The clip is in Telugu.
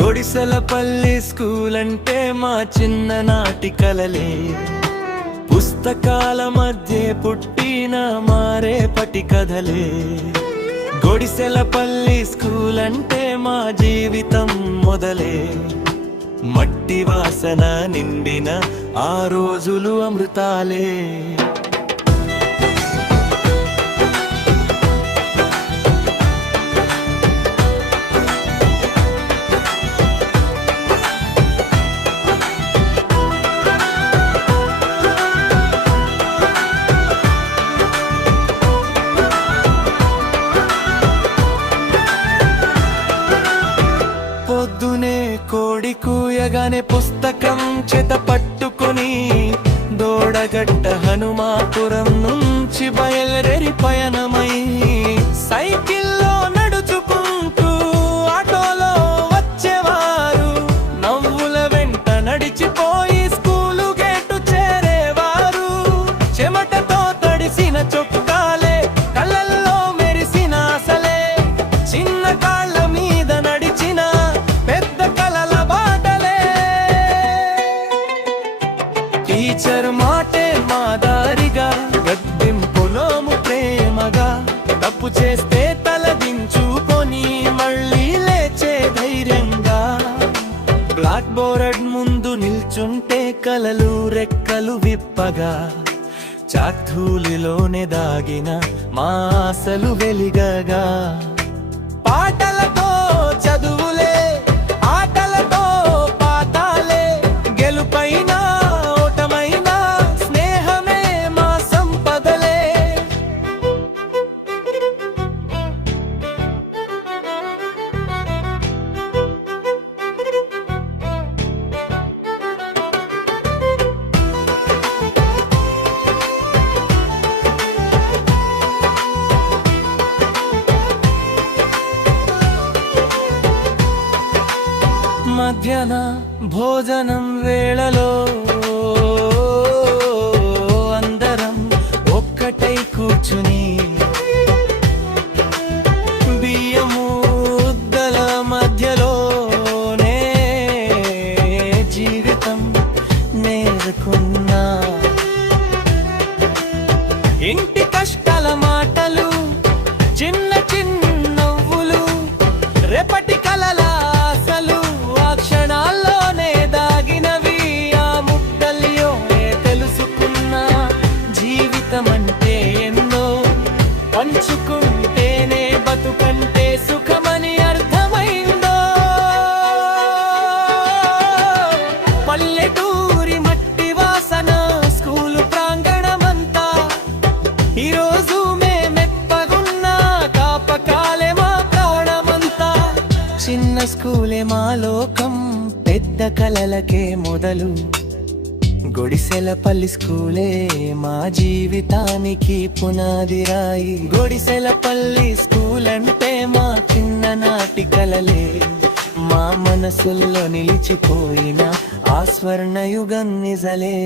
గుడిసెలపల్లి స్కూల్ అంటే మా చిన్ననాటి కలలే, పుస్తకాల మధ్య పుట్టిన మారేపటి కథలే. గుడిసెలపల్లి స్కూల్ అంటే మా జీవితం మొదలే, మట్టి వాసన నిండిన ఆ రోజులు అమృతాలే. పొద్దునే కోడి కూయగానే పుస్తకం చేత పట్టుకొని దోడగట్ట హనుమాపురం నుంచి బయలుదేరి పయనమై, సైకిల్లో నడుచుకుంటూ ఆటోలో వచ్చేవారు, నవ్వుల వెంట నడిచిపోయి స్కూలు గేటు చేరేవారు. చెమటతో తడిసిన చొక్కాలే, కళ్ళల్లో మెరిసిన ఆశలే, చిన్న కాళ్ళ మీద నడిచిన టీచర్ మాటే మా దారిగా, గద్దింపులోము ప్రేమగా, తప్పు చేస్తే తలదించుకొని మళ్ళీ లేచే ధైర్యంగా. బ్లాక్ బోర్డ్ ముందు నిల్చుంటే కలలు రెక్కలు విప్పగా, చాక్ధూలిలోనే దాగిన మా ఆశలు వెలిగగా. పాటలతో చదువులే, ఆటలతో పాఠాలే, గెలుపైన మధ్యాహ్న భోజనం వేళలో అందరం ఒక్కటై కూర్చుని, బియ్యము ముద్దల మధ్యలోనే జీవితం నేర్చుకున్నా. ఇంటి కష్టాల మాటలు, చిన్న చిన్న నవ్వులు, రేపటి కలల అంటే ఎన్నో పంచుకుంటేనే బతుకంటే సుఖమని అర్థమైందో. పల్లెటూరి మట్టి వాసన స్కూలు ప్రాంగణమంతా, ఈరోజు మేమెత్తగున్న కాపకాలే మా ప్రాణమంతా. చిన్న స్కూలే మా లోకం, పెద్ద కలలకే మొదలు. గుడిసెలపల్లి స్కూలే మా జీవితానికి పునాది రాయి. గుడిసెలపల్లి స్కూల్ అంటే మా చిన్ననాటి కలలే, మా మనసుల్లో నిలిచిపోయిన ఆ స్వర్ణయుగం నిజలే.